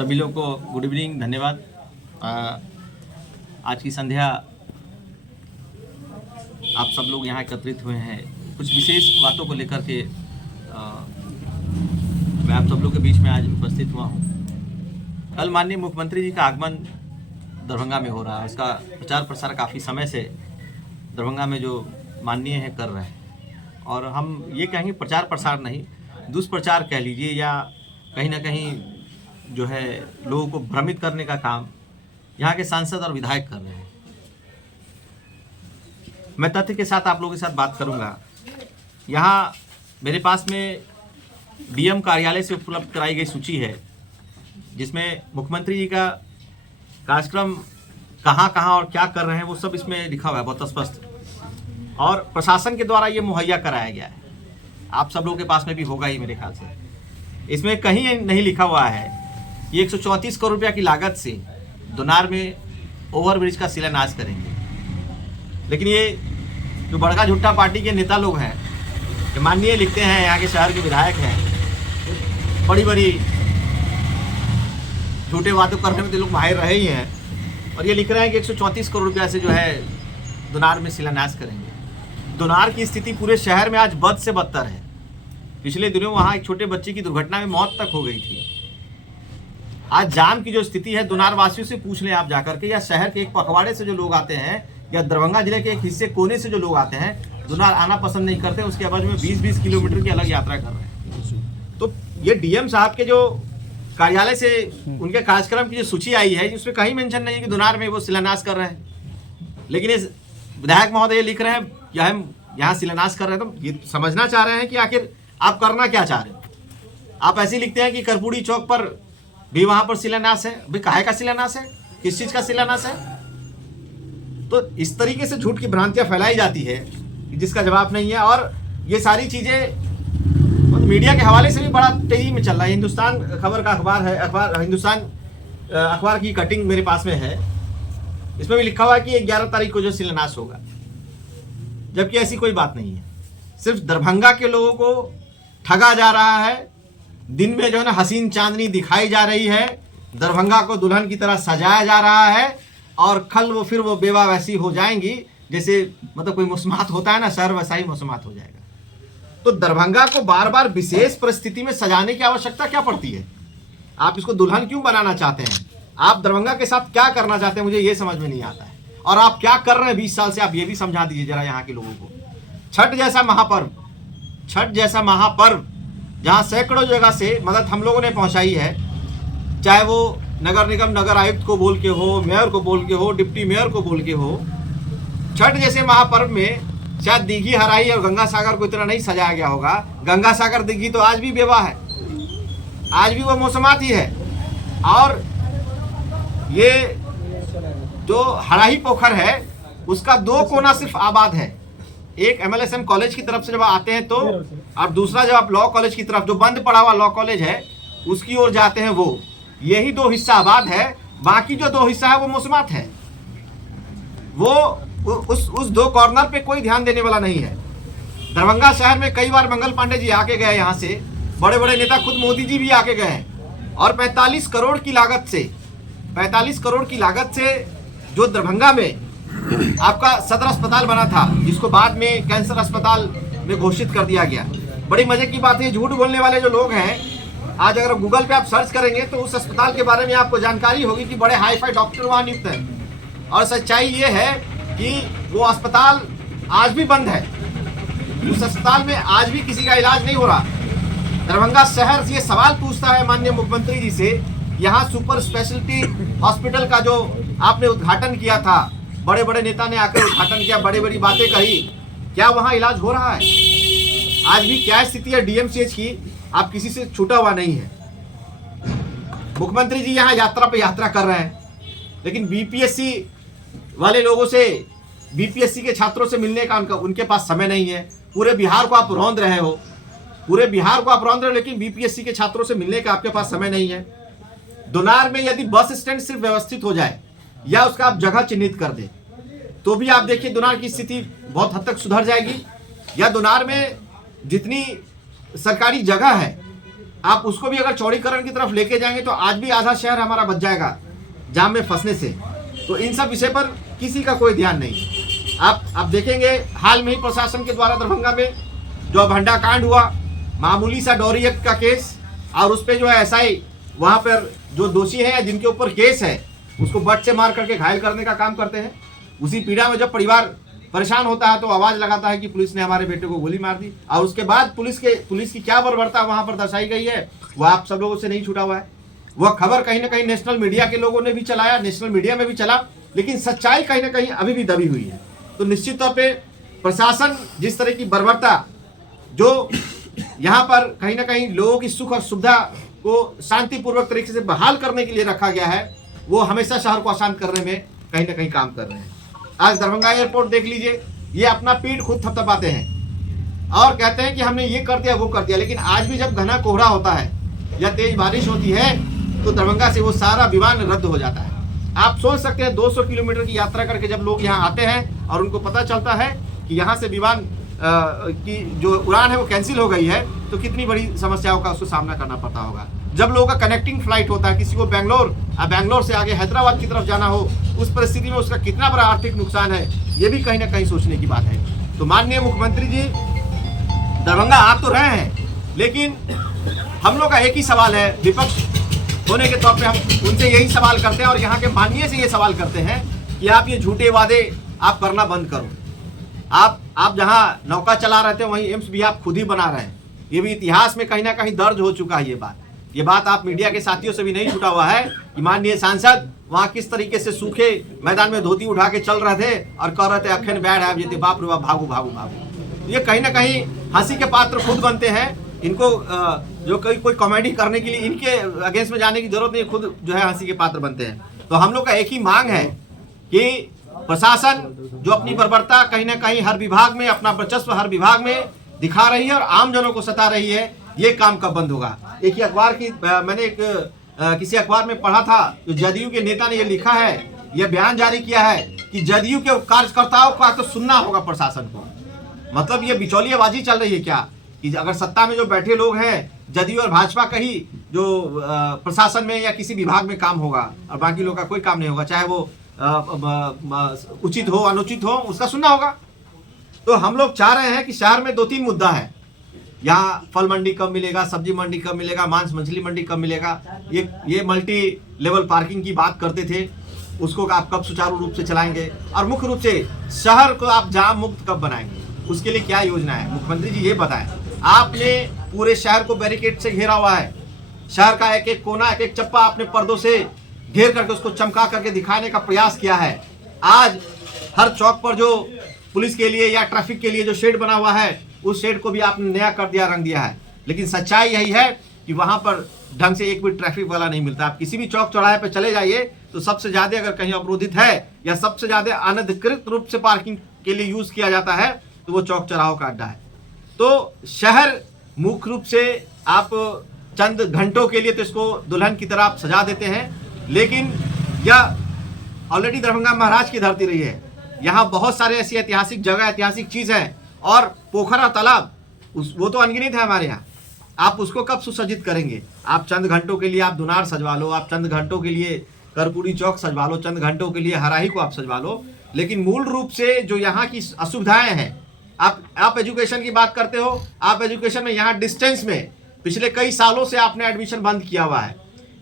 सभी लोग को गुड इवनिंग, धन्यवाद। आज की संध्या आप सब लोग यहाँ एकत्रित हुए हैं कुछ विशेष बातों को लेकर के। मैं आप सब लोग के बीच में आज उपस्थित हुआ हूँ। कल माननीय मुख्यमंत्री जी का आगमन दरभंगा में हो रहा है। उसका प्रचार प्रसार काफ़ी समय से दरभंगा में जो माननीय है कर रहे हैं, और हम ये कहेंगे प्रचार प्रसार नहीं, दुष्प्रचार कह लीजिए, या कहीं ना कहीं जो है लोगों को भ्रमित करने का काम यहाँ के सांसद और विधायक कर रहे हैं। मैं तथ्य के साथ आप लोगों के साथ बात करूंगा। यहाँ मेरे पास में डीएम कार्यालय से उपलब्ध कराई गई सूची है, जिसमें मुख्यमंत्री जी का कार्यक्रम कहाँ कहाँ और क्या कर रहे हैं वो सब इसमें लिखा हुआ है बहुत स्पष्ट, और प्रशासन के द्वारा ये मुहैया कराया गया है। आप सब लोगों के पास में भी होगा ही मेरे ख्याल से। इसमें कहीं नहीं लिखा हुआ है ये 134 करोड़ रुपया की लागत से दोनार में ओवरब्रिज का शिलान्यास करेंगे। लेकिन ये जो बड़का झुट्टा पार्टी के नेता लोग हैं, जो माननीय लिखते हैं, यहाँ के शहर के विधायक हैं, बड़ी बड़ी झूठे वादों करने में तो लोग माहिर रहे ही हैं, और ये लिख रहे हैं कि 134 करोड़ रुपया से जो है दोनार में शिलान्यास करेंगे। दोनार की स्थिति पूरे शहर में आज बद से बदतर है। पिछले दिनों वहाँ एक छोटे बच्चे की दुर्घटना में मौत तक हो गई थी। आज जाम की जो स्थिति है, दोनार वासियों से पूछ लें आप जाकर के, या शहर के एक पखवाड़े से जो लोग आते हैं, या दरभंगा जिले के एक हिस्से कोने से जो लोग आते हैं, दोनार आना पसंद नहीं करते। उसके अवध में 20-20 किलोमीटर की अलग यात्रा कर रहे हैं। तो ये डीएम साहब के जो कार्यालय से उनके कार्यक्रम की जो सूची आई है, उसमें कहीं मेंशन नहीं है कि दोनार में वो शिलान्यास कर रहे हैं। लेकिन इस विधायक महोदय लिख रहे हैं या हम यहाँ शिलान्यास कर रहे हैं। तो ये समझना चाह रहे हैं कि आखिर आप करना क्या चाह रहे हैं। आप ऐसे लिखते हैं कि कर्पूरी चौक पर भी वहां पर शिलान्यास है। भाई काहे का शिलान्यास है, किस चीज का शिलान्यास है? तो इस तरीके से झूठ की भ्रांतियां फैलाई जाती है जिसका जवाब नहीं है। और ये सारी चीजें मीडिया के हवाले से भी बड़ा तेजी में चल रहा है। हिंदुस्तान खबर का अखबार है, हिंदुस्तान अखबार की कटिंग मेरे पास में है। इसमें भी लिखा हुआ है कि 11 तारीख को जो शिलान्यास होगा, जबकि ऐसी कोई बात नहीं है। सिर्फ दरभंगा के लोगों को ठगा जा रहा है। दिन में जो है ना हसीन चांदनी दिखाई जा रही है, दरभंगा को दुल्हन की तरह सजाया जा रहा है, और कल वो फिर वो बेवा वैसी हो जाएंगी जैसे मतलब कोई मौसमात होता है ना, शहर वैसा ही मौसमात हो जाएगा। तो दरभंगा को बार बार विशेष परिस्थिति में सजाने की आवश्यकता क्या पड़ती है? आप इसको दुल्हन क्यों बनाना चाहते हैं? आप दरभंगा के साथ क्या करना चाहते हैं, मुझे ये समझ में नहीं आता है। और आप क्या कर रहे हैं 20 साल से, आप ये भी समझा दीजिए जरा यहाँ के लोगों को। छठ जैसा महापर्व जहाँ सैकड़ों जगह से मदद हम लोगों ने पहुँचाई है, चाहे वो नगर निगम नगर आयुक्त को बोल के हो, मेयर को बोल के हो, डिप्टी मेयर को बोल के हो। छठ जैसे महापर्व में शायद दीघी हराई और गंगा सागर को इतना नहीं सजाया गया होगा। गंगा सागर दीघी तो आज भी बेवा है, आज भी वो मौसमात ही है। और ये जो हराही पोखर है उसका 2 कोना सिर्फ आबाद है। एक MLSM कॉलेज की तरफ से जब आते हैं तो, और दूसरा जब आप लॉ कॉलेज की तरफ, जो बंद पड़ा हुआ लॉ कॉलेज है उसकी ओर जाते हैं, वो यही 2 हिस्सा आबाद है। बाकी जो 2 हिस्सा है वो मौसमात है। वो उस 2 कॉर्नर पे कोई ध्यान देने वाला नहीं है। दरभंगा शहर में कई बार मंगल पांडे जी आके गए, यहाँ से बड़े बड़े नेता, खुद मोदी जी भी आके गए हैं। और 45 करोड़ की लागत से जो दरभंगा में आपका सदर अस्पताल बना था, जिसको बाद में कैंसर अस्पताल में घोषित कर दिया गया। बड़ी मजे की बात है, झूठ बोलने वाले जो लोग हैं, आज अगर गूगल पे आप सर्च करेंगे तो उस अस्पताल के बारे में आपको जानकारी होगी कि बड़े हाई-फाई डॉक्टर वहाँ नियुक्त हैं। और सच्चाई ये है कि वो अस्पताल आज भी बंद है। उस अस्पताल में आज भी किसी का इलाज नहीं हो रहा। दरभंगा शहर ये सवाल पूछता है माननीय मुख्यमंत्री जी से, यहाँ सुपर स्पेशलिटी हॉस्पिटल का जो आपने उद्घाटन किया था, बड़े बड़े नेता ने आकर उद्घाटन किया, बड़ी बड़ी बातें कही, क्या वहाँ इलाज हो रहा है? आज भी क्या स्थिति है DMCH की? आप किसी से छूटा हुआ नहीं है। मुख्यमंत्री जी यहाँ यात्रा पे यात्रा कर रहे हैं, लेकिन BPSC वाले लोगों से, BPSC के छात्रों से मिलने का उनके पास समय नहीं है। पूरे बिहार को आप रौंद रहे हो, लेकिन BPSC के छात्रों से मिलने का आपके पास समय नहीं है। दोनार में यदि बस स्टैंड सिर्फ व्यवस्थित हो जाए या उसका आप जगह चिन्हित कर दे, तो भी आप देखिए दोनार की स्थिति बहुत हद तक सुधर जाएगी। या दोनार में जितनी सरकारी जगह है आप उसको भी अगर चौड़ीकरण की तरफ लेके जाएंगे तो आज भी आधा शहर हमारा बच जाएगा जाम में फंसने से। तो इन सब विषय पर किसी का कोई ध्यान नहीं। आप देखेंगे हाल में ही प्रशासन के द्वारा दरभंगा में जो भंडा कांड हुआ, मामूली सा डॉरी एक्ट का केस, और उस पर जो है एसआई वहाँ पर जो दोषी है या जिनके ऊपर केस है उसको बट से मार करके घायल करने का काम करते हैं। उसी पीड़ा में जब परिवार परेशान होता है तो आवाज लगाता है कि पुलिस ने हमारे बेटे को गोली मार दी, और उसके बाद पुलिस की क्या बर्बरता वहां पर दर्शाई गई है वो आप सब लोगों से नहीं छूटा हुआ है। वह खबर कहीं ना कहीं नेशनल मीडिया के लोगों ने भी चलाया, नेशनल मीडिया में भी चला, लेकिन सच्चाई कहीं ना कहीं अभी भी दबी हुई है। तो निश्चित तौर पर प्रशासन जिस तरह की बर्बरता जो यहाँ पर कहीं ना कहीं लोगों की सुख और सुविधा को शांतिपूर्वक तरीके से बहाल करने के लिए रखा गया है, वो हमेशा शहर को अशांत करने में कहीं ना कहीं काम कर रहे हैं। आज दरभंगा एयरपोर्ट देख लीजिए, ये अपना पीठ खुद थपथपाते हैं और कहते हैं कि हमने ये कर दिया वो कर दिया, लेकिन आज भी जब घना कोहरा होता है या तेज बारिश होती है तो दरभंगा से वो सारा विमान रद्द हो जाता है। आप सोच सकते हैं 200 किलोमीटर की यात्रा करके जब लोग यहाँ आते हैं और उनको पता चलता है कि यहाँ से विमान की जो उड़ान है वो कैंसिल हो गई है, तो कितनी बड़ी समस्याओं का उसको सामना करना पड़ता होगा। जब लोगों का कनेक्टिंग फ्लाइट होता है, किसी को बेंगलोर से आगे हैदराबाद की तरफ जाना हो, उस परिस्थिति में उसका कितना बड़ा आर्थिक नुकसान है, ये भी कहीं ना कहीं सोचने की बात है। तो माननीय मुख्यमंत्री जी दरभंगा आ तो रहे हैं, लेकिन हम लोग का एक ही सवाल है, विपक्ष होने के तौर पे हम उनसे यही सवाल करते हैं और यहाँ के माननीय से ये सवाल करते हैं कि आप ये झूठे वादे आप करना बंद करो। आप जहाँ नौका चला रहे थे वहीं एम्स भी आप खुद ही बना रहे हैं। ये भी इतिहास में कहीं ना कहीं दर्ज हो चुका है ये बात आप मीडिया के साथियों से भी नहीं छूटा हुआ है कि माननीय सांसद वहाँ किस तरीके से सूखे मैदान में धोती उठा के चल रहे थे और कह रहे थे अखन बैड है, ये बाप रे बाप भागो भागो भागो। ये कहीं ना कहीं हंसी के पात्र खुद बनते हैं। इनको जो कोई कॉमेडी करने के लिए इनके अगेंस्ट में जाने की जरूरत नहीं, खुद जो है हंसी के पात्र बनते हैं। तो हम लोग का एक ही मांग है कि प्रशासन जो अपनी बर्बरता कहीं ना कहीं हर विभाग में, अपना वर्चस्व हर विभाग में दिखा रही है और आम जनों को सता रही है, ये काम कब बंद होगा। एक ही अखबार की मैंने किसी अखबार में पढ़ा था, जो जदयू के नेता ने ये लिखा है, यह बयान जारी किया है कि जदयू के कार्यकर्ताओं का तो सुनना होगा प्रशासन को। मतलब ये बिचौलियाबाजी चल रही है क्या कि अगर सत्ता में जो बैठे लोग हैं जदयू और भाजपा का ही जो प्रशासन में या किसी विभाग में काम होगा और बाकी लोग का कोई काम नहीं होगा, चाहे वो उचित हो अनुचित हो, उसका सुनना होगा। तो हम लोग चाह रहे हैं कि शहर में 2-3 मुद्दा है। यहाँ फल मंडी कब मिलेगा, सब्जी मंडी कब मिलेगा, मांस मछली मंडी कब मिलेगा, ये मल्टी लेवल पार्किंग की बात करते थे, उसको आप कब सुचारू रूप से चलाएंगे, और मुख्य रूप से शहर को आप जाम मुक्त कब बनाएंगे, उसके लिए क्या योजना है। मुख्यमंत्री जी ये बताएं। आपने पूरे शहर को बैरिकेड से घेरा हुआ है, शहर का एक एक कोना, एक एक चप्पा आपने पर्दों से घेर करके उसको चमका करके दिखाने का प्रयास किया है। आज हर चौक पर जो पुलिस के लिए या ट्रैफिक के लिए जो शेड बना हुआ है, उस शेड को भी आपने नया कर दिया, रंग दिया है। लेकिन सच्चाई यही है कि वहां पर ढंग से एक भी ट्रैफिक वाला नहीं मिलता। आप किसी भी चौक चौराहे पे चले जाइए तो सबसे ज्यादा अगर कहीं अवरोधित है या सबसे ज्यादा अनधिकृत रूप से पार्किंग के लिए यूज किया जाता है तो वो चौक चौराहों का अड्डा है। तो शहर मुख्य रूप से आप चंद घंटों के लिए तो इसको दुल्हन की तरह आप सजा देते हैं, लेकिन यह ऑलरेडी दरभंगा महाराज की धरती रही है। यहाँ बहुत सारे ऐसी ऐतिहासिक जगह, ऐतिहासिक चीज है, और पोखरा तालाब वो तो अनगिनत है हमारे यहाँ। आप उसको कब सुसज्जित करेंगे। आप चंद घंटों के लिए आप दुनार सजवा लो, आप चंद घंटों के लिए करपुरी चौक सजवा लो, चंद घंटों के लिए हराही को आप सजवा लो, लेकिन मूल रूप से जो यहाँ की असुविधाएं हैं, आप एजुकेशन की बात करते हो, आप एजुकेशन में यहाँ डिस्टेंस में पिछले कई सालों से आपने एडमिशन बंद किया हुआ है।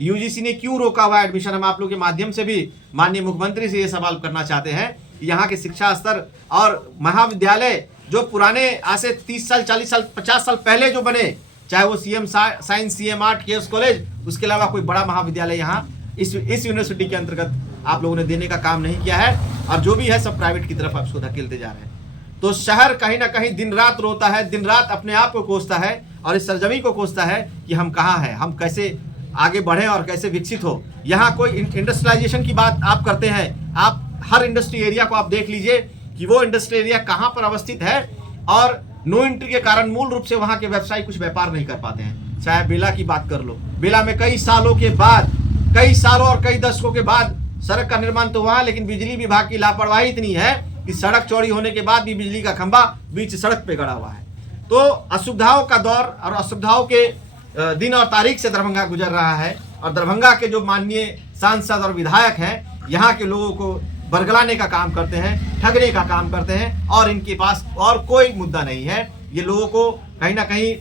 यूजीसी ने क्यों रोका हुआ है एडमिशन, हम आप लोग के माध्यम से भी माननीय मुख्यमंत्री से ये सवाल करना चाहते हैं। यहाँ के शिक्षा स्तर और महाविद्यालय जो पुराने आज से 30 साल 40 साल 50 साल पहले जो बने, चाहे वो CM science, CM art, KS college, उसके अलावा कोई बड़ा महाविद्यालय यहाँ इस यूनिवर्सिटी के अंतर्गत आप लोगों ने देने का काम नहीं किया है, और जो भी है सब प्राइवेट की तरफ आप उसको धकेलते जा रहे हैं। तो शहर कहीं ना कहीं दिन रात रोता है, दिन रात अपने आप को कोसता है और इस सरजमी को कोसता है कि हम कहाँ हैं, हम कैसे आगे बढ़ें और कैसे विकसित हो। यहाँ कोई इंडस्ट्रियलाइजेशन की बात आप करते हैं, आप हर इंडस्ट्री एरिया को आप देख लीजिए कि वो इंडस्ट्री एरिया कहाँ पर अवस्थित है, और नो एंट्री के कारण मूल रूप से वहाँ के व्यवसायी कुछ व्यापार नहीं कर पाते हैं। चाहे बेला की बात कर लो, बेला में कई सालों के बाद, कई सालों और कई दशकों के बाद सड़क का निर्माण तो हुआ, लेकिन बिजली विभाग की लापरवाही इतनी है कि सड़क चौड़ी होने के बाद भी बिजली का खंभा बीच सड़क पे गड़ा हुआ है। तो असुविधाओं का दौर और असुविधाओं के दिन और तारीख से दरभंगा गुजर रहा है और दरभंगा के जो माननीय सांसद और विधायक हैं यहाँ के लोगों को बरगलाने का काम करते हैं, ठगने का काम करते हैं और इनके पास और कोई मुद्दा नहीं है। ये लोगों को कहीं ना कहीं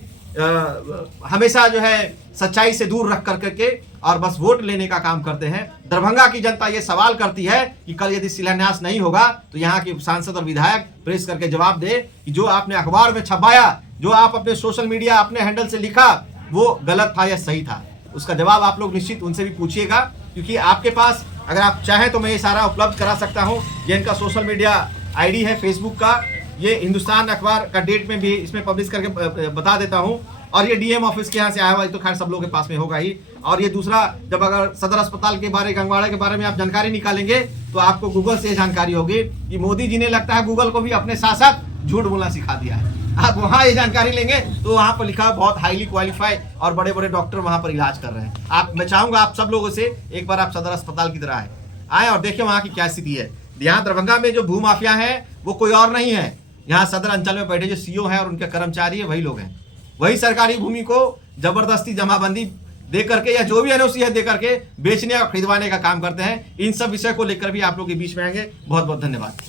हमेशा जो है सच्चाई से दूर रख करके और बस वोट लेने का काम करते हैं। दरभंगा की जनता ये सवाल करती है कि कल यदि शिलान्यास नहीं होगा तो यहाँ के सांसद और विधायक प्रेस करके जवाब दे कि जो आपने अखबार में छपाया, जो आप अपने सोशल मीडिया अपने हैंडल से लिखा, वो गलत था या सही था। उसका जवाब आप लोग निश्चित उनसे भी पूछिएगा, क्योंकि आपके पास अगर आप चाहें तो मैं ये सारा उपलब्ध करा सकता हूँ। ये इनका सोशल मीडिया आईडी है फेसबुक का, ये हिंदुस्तान अखबार का डेट में भी इसमें पब्लिश करके बता देता हूँ। और ये डीएम ऑफिस के यहाँ से आया हुआ, तो खैर सब लोगों के पास में होगा ही। और ये दूसरा, जब अगर सदर अस्पताल के बारे, गंगवाड़ा के बारे में आप जानकारी निकालेंगे तो आपको गूगल से जानकारी होगी कि मोदी जी ने लगता है गूगल को भी अपने साथ साथ झूठ बोलना सिखा दिया है। आप वहाँ ये जानकारी लेंगे तो वहाँ पर लिखा बहुत हाईली क्वालिफाइड और बड़े बड़े डॉक्टर वहाँ पर इलाज कर रहे हैं। मैं चाहूँगा आप सब लोगों से एक बार आप सदर अस्पताल की तरह आए और देखिए वहाँ की क्या स्थिति है। यहाँ दरभंगा में जो भूमाफिया है वो कोई और नहीं है, यहाँ सदर अंचल में बैठे जो सीओ हैं और उनके कर्मचारी है, वही लोग हैं। वही सरकारी भूमि को जबरदस्ती जमाबंदी दे करके या जो भी एनओसी है दे करके बेचने और खरीदवाने का काम करते हैं। इन सब विषय को लेकर भी आप लोग के बीच में आएंगे। बहुत बहुत धन्यवाद।